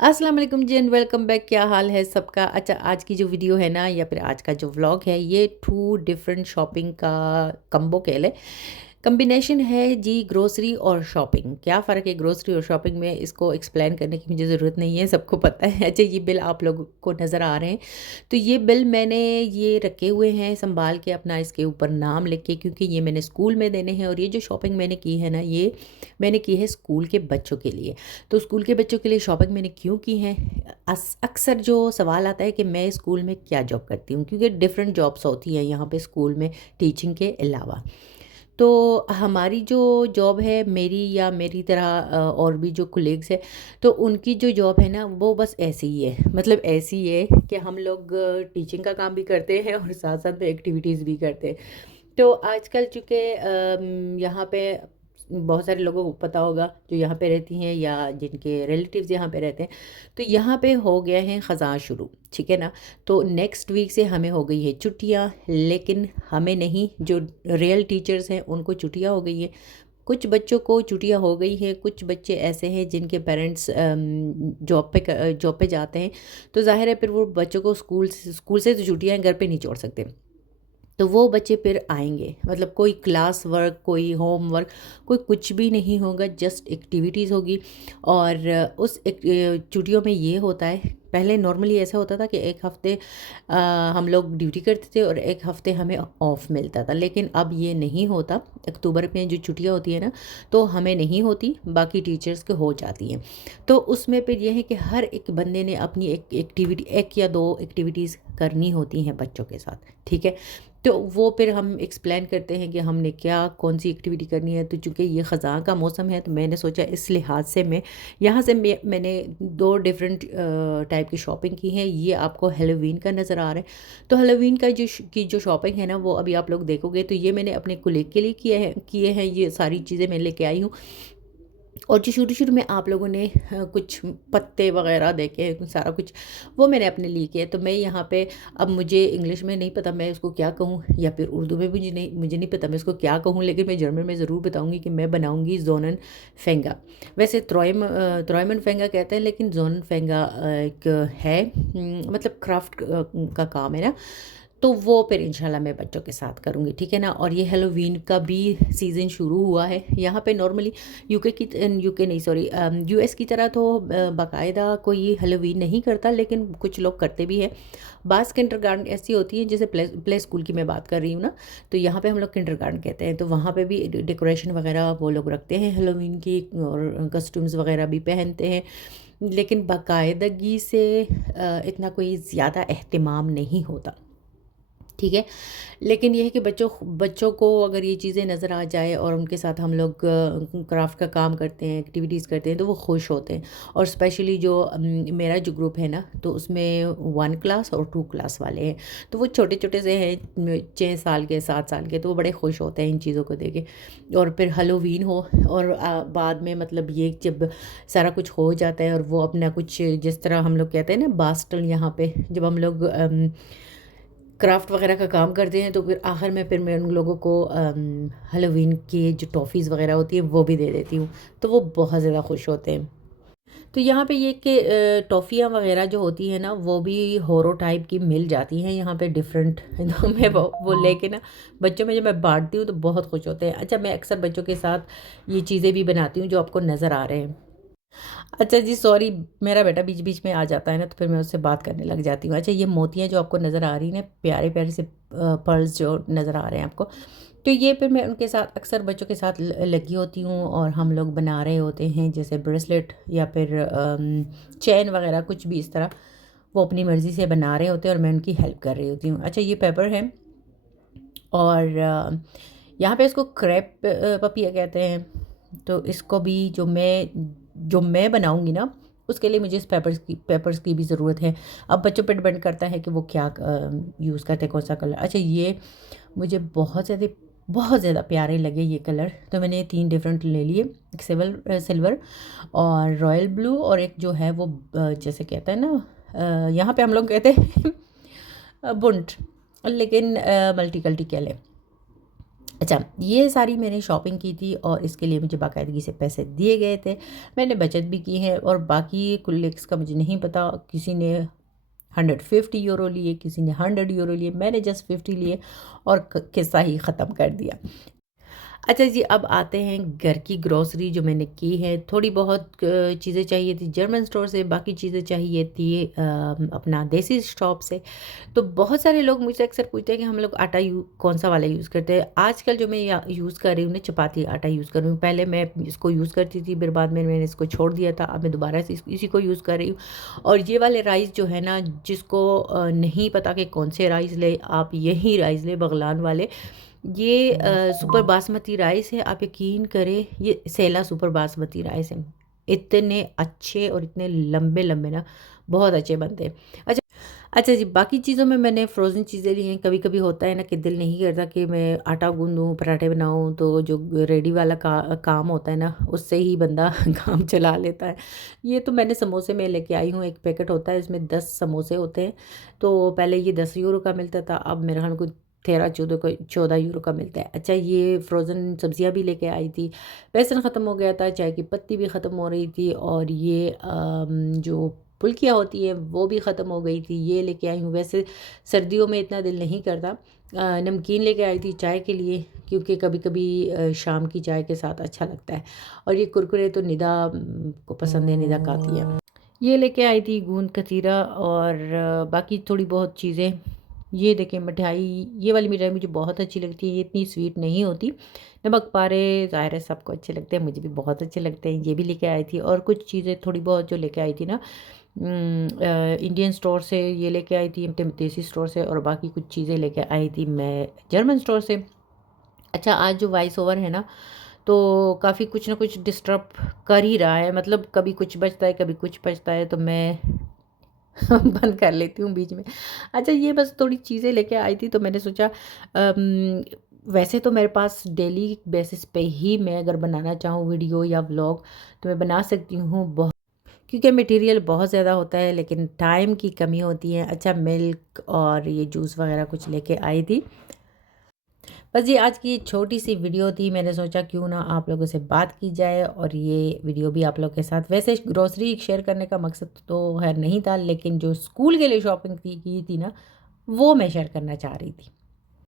अस्सलाम वालेकुम जी and welcome back. क्या हाल है सबका। अच्छा, आज की जो वीडियो है ना या फिर आज का जो व्लॉग है ये टू डिफरेंट शॉपिंग का कम्बो कह ले कम्बिनेशन है जी। ग्रोसरी और शॉपिंग, क्या फ़र्क है ग्रोसरी और शॉपिंग में, इसको एक्सप्लेन करने की मुझे ज़रूरत नहीं है, सबको पता है। अच्छा, ये बिल आप लोगों को नज़र आ रहे हैं, तो ये बिल मैंने ये रखे हुए हैं संभाल के अपना, इसके ऊपर नाम लिख के, क्योंकि ये मैंने स्कूल में देने हैं। और ये जो शॉपिंग मैंने की है ना, ये मैंने की है स्कूल के बच्चों के लिए। तो स्कूल के बच्चों के लिए शॉपिंग मैंने क्यों की है, अक्सर जो सवाल आता है कि मैं स्कूल में क्या जॉब करती हूँ, क्योंकि डिफरेंट जॉब्स होती हैं यहाँ पे स्कूल में टीचिंग के अलावा। तो हमारी जो जॉब है, मेरी या मेरी तरह और भी जो कोलीग्स है, तो उनकी जो जॉब है ना वो बस ऐसी ही है, मतलब ऐसी है कि हम लोग टीचिंग का काम भी करते हैं और साथ साथ में एक्टिविटीज़ भी करते हैं। तो आजकल चूँकि यहाँ पे बहुत सारे लोगों को पता होगा जो यहाँ पे रहती हैं या जिनके रिलेटिव्स यहाँ पे रहते हैं, तो यहाँ पे हो गया है ख़ज़ां शुरू, ठीक है ना। तो नेक्स्ट वीक से हमें हो गई है छुट्टियाँ, लेकिन हमें नहीं, जो रियल टीचर्स हैं उनको छुट्टियाँ हो गई हैं। कुछ बच्चों को छुट्टियाँ हो गई हैं, कुछ बच्चे ऐसे हैं जिनके पेरेंट्स जॉब पे जाते हैं, तो ज़ाहिर है फिर वो बच्चों को स्कूल से तो छुट्टियाँ घर पे नहीं छोड़ सकते। तो वो बच्चे फिर आएँगे, मतलब कोई क्लास वर्क, कोई होम वर्क, कोई कुछ भी नहीं होगा, जस्ट एक्टिविटीज़ होगी। और उस छुट्टियों में ये होता है, पहले नॉर्मली ऐसा होता था कि 1 हफ़्ते हम लोग ड्यूटी करते थे और 1 हफ़्ते हमें ऑफ मिलता था, लेकिन अब ये नहीं होता। अक्टूबर में जो छुट्टियाँ होती हैं ना, तो हमें नहीं होती, बाकी टीचर्स को हो जाती हैं। तो उसमें फिर ये है कि हर एक बंदे ने अपनी एक एक्टिविटी, 1 या 2 एक्टिविटीज़ करनी होती हैं बच्चों के साथ, ठीक है। तो वो फिर हम एक्सप्लेन करते हैं कि हमने क्या कौन-सी एक्टिविटी करनी है। तो चूँकि ये ख़ज़ां का मौसम है, तो मैंने सोचा इस लिहाज से यहाँ से मैंने 2 डिफरेंट टाइप की शॉपिंग की है। ये आपको हैलोवीन का नज़र आ रहा है। तो हैलोवीन का जो शॉपिंग है ना, वो अभी आप लोग देखोगे, तो ये मैंने अपने कोलीग के लिए किए हैं। ये सारी चीज़ें मैं लेके आई हूँ। और जो शुरू-शुरू में आप लोगों ने कुछ पत्ते वग़ैरह देखे, सारा कुछ वो मैंने अपने लिए किया। तो मैं यहाँ पे, अब मुझे इंग्लिश में नहीं पता मैं उसको क्या कहूँ, या फिर उर्दू में भी मुझे नहीं पता मैं इसको क्या कहूँ, लेकिन मैं जर्मन में ज़रूर बताऊँगी कि मैं बनाऊँगी ज़ोनन फेंगा। वैसे त्रोइमन फेंगा कहते हैं, लेकिन ज़ोनन फेंगा एक है, मतलब क्राफ़्ट का काम है ना। तो वो फिर इंशाल्लाह मैं बच्चों के साथ करूँगी, ठीक है ना। और ये हैलोवीन का भी सीज़न शुरू हुआ है यहाँ पे। नॉर्मली यूके नहीं, सॉरी, यूएस की तरह तो बाकायदा कोई हैलोवीन नहीं करता, लेकिन कुछ लोग करते भी हैं। बाज़ किंडरगार्टन ऐसी होती है, जैसे प्ले स्कूल की मैं बात कर रही हूँ ना, तो यहाँ पे हम लोग किंडरगार्टन कहते हैं। तो वहाँ पे भी डेकोरेशन वगैरह वो लोग रखते हैं हैलोवीन की, और कस्टम्स वगैरह भी पहनते हैं, लेकिन बाकायदगी से इतना कोई ज़्यादा एहतमाम नहीं होता, ठीक है। लेकिन ये है कि बच्चों को अगर ये चीज़ें नज़र आ जाए और उनके साथ हम लोग क्राफ्ट का काम करते हैं, एक्टिविटीज़ करते हैं, तो वो खुश होते हैं। और स्पेशली जो मेरा जो ग्रुप है ना, तो उसमें 1 क्लास और 2 क्लास वाले हैं, तो वो छोटे-छोटे से हैं, 6 साल के, 7 साल के, तो वो बड़े खुश होते हैं इन चीज़ों को देख के। और फिर हैलोवीन हो, और बाद में मतलब ये जब सारा कुछ हो जाता है और वो अपना कुछ, जिस तरह हम लोग कहते हैं ना बास्टल, यहाँ पे जब हम लोग क्राफ्ट वगैरह का काम करते हैं, तो फिर आखिर में फिर मैं उन लोगों को हैलोवीन की जो टॉफ़ीज़ वगैरह होती है वो भी दे देती हूँ, तो वो बहुत ज़्यादा खुश होते हैं। तो यहाँ पे ये कि टॉफ़ियाँ वगैरह जो होती हैं ना, वो भी होरो टाइप की मिल जाती हैं यहाँ पे डिफरेंट। तो मैं वो लेके ना बच्चों में जब मैं बांटती हूँ तो बहुत खुश होते हैं। अच्छा, मैं अक्सर बच्चों के साथ ये चीज़ें भी बनाती हूँ जो आपको नज़र आ रहे हैं। अच्छा जी, सॉरी, मेरा बेटा बीच-बीच में आ जाता है ना, तो फिर मैं उससे बात करने लग जाती हूँ। अच्छा, ये मोतियाँ जो आपको नज़र आ रही हैं ना, प्यारे-प्यारे से पर्ल्स जो नज़र आ रहे हैं आपको, तो ये फिर मैं उनके साथ अक्सर बच्चों के साथ लगी होती हूँ, और हम लोग बना रहे होते हैं, जैसे ब्रेसलेट या फिर चेन वगैरह, कुछ भी इस तरह वो अपनी मर्ज़ी से बना रहे होते हैं और मैं उनकी हेल्प कर रही होती हूँ। अच्छा, ये पेपर है, और यहाँ पे इसको क्रेप पपिया कहते हैं। तो इसको भी जो मैं बनाऊँगी ना, उसके लिए मुझे इस पेपर्स की भी ज़रूरत है। अब बच्चों पे डिपेंड करता है कि वो क्या यूज़ करते हैं, कौन-सा कलर। अच्छा, ये मुझे बहुत ज़्यादा प्यारे लगे ये कलर, तो मैंने 3 डिफरेंट ले लिए। एक सिल्वर और रॉयल ब्लू, और एक जो है वो जैसे कहते हैं ना, यहाँ पे हम लोग कहते हैं बुंट, लेकिन मल्टी कल्टी कह लें। अच्छा, ये सारी मैंने शॉपिंग की थी और इसके लिए मुझे बाकायदगी से पैसे दिए गए थे। मैंने बचत भी की है और बाकी कुल्लेक्स का मुझे नहीं पता, किसी ने 150 यूरो लिए, किसी ने 100 यूरो लिए, मैंने जस्ट 50 लिए और किस्सा ही ख़त्म कर दिया। अच्छा जी, अब आते हैं घर की ग्रोसरी जो मैंने की है। थोड़ी बहुत चीज़ें चाहिए थी जर्मन स्टोर से, बाकी चीज़ें चाहिए थी अपना देसी शॉप से। तो बहुत सारे लोग मुझसे अक्सर पूछते हैं कि हम लोग आटा कौन सा वाला यूज़ करते हैं। आजकल जो मैं यूज़ कर रही हूँ ना, चपाती आटा यूज़ कर रही हूँ। पहले मैं इसको यूज़ करती थी, फिर बाद में मैंने इसको छोड़ दिया था। अब मैं दोबारा से इसी को यूज़ कर रही हूँ। और ये वाले राइस जो है ना, जिसको नहीं पता कि कौन से राइस ले, आप यही राइस ले, बगलान वाले। ये सुपर बासमती राइस है। आप यकीन करें, ये सेला सुपर बासमती राइस है। इतने अच्छे और इतने लंबे लंबे ना, बहुत अच्छे बनते हैं। अच्छा, अच्छा जी, बाकी चीज़ों में मैंने फ्रोज़न चीज़ें ली हैं। कभी कभी होता है ना कि दिल नहीं करता कि मैं आटा गूंदूँ, पराठे बनाऊँ, तो जो रेडी वाला काम होता है ना, उससे ही बंदा काम चला लेता है। ये तो मैंने समोसे में लेके आई हूँ। एक पैकेट होता है, इसमें 10 समोसे होते हैं। तो पहले ये 10 यूरो का मिलता था, अब मेरे ख्याल को 13-14 यूरो का मिलता है। अच्छा, ये फ्रोज़न सब्जियां भी लेके आई थी। बेसन ख़त्म हो गया था, चाय की पत्ती भी ख़त्म हो रही थी, और ये जो फुल्कियाँ होती हैं वो भी ख़त्म हो गई थी, ये लेके आई हूँ। वैसे सर्दियों में इतना दिल नहीं करता। नमकीन लेके आई थी चाय के लिए, क्योंकि कभी कभी शाम की चाय के साथ अच्छा लगता है। और ये कुरकुरे तो निदा को पसंद है, निदा खाती है। ये लेके आई थी गूंद कतीरा, और बाकी थोड़ी बहुत चीज़ें। ये देखें मिठाई, ये वाली मिठाई मुझे बहुत अच्छी लगती है। ये इतनी स्वीट नहीं होती। नमक पारे ज़ाहिर है सबको अच्छे लगते हैं, मुझे भी बहुत अच्छे लगते हैं। ये भी लेके आई थी, और कुछ चीज़ें थोड़ी बहुत जो लेके आई थी ना, इंडियन स्टोर से ये लेके आई थी, देसी स्टोर से, और बाकी कुछ चीज़ें लेके आई थी मैं जर्मन स्टोर से। अच्छा, आज जो वॉइस ओवर है ना, तो काफ़ी कुछ ना कुछ डिस्टर्ब कर ही रहा है। मतलब कभी कुछ बजता है, कभी कुछ बजता है, तो मैं बंद कर लेती हूँ बीच में। अच्छा, ये बस थोड़ी चीज़ें लेके आई थी, तो मैंने सोचा वैसे तो मेरे पास डेली बेसिस पे ही मैं अगर बनाना चाहूँ वीडियो या व्लॉग, तो मैं बना सकती हूँ बहुत, क्योंकि मटेरियल बहुत ज़्यादा होता है, लेकिन टाइम की कमी होती है। अच्छा, मिल्क और ये जूस वगैरह कुछ लेके आई थी। बस ये आज की छोटी सी वीडियो थी। मैंने सोचा क्यों ना आप लोगों से बात की जाए, और ये वीडियो भी आप लोगों के साथ, वैसे ग्रोसरी शेयर करने का मकसद तो खैर नहीं था, लेकिन जो स्कूल के लिए शॉपिंग की थी ना, वो मैं शेयर करना चाह रही थी।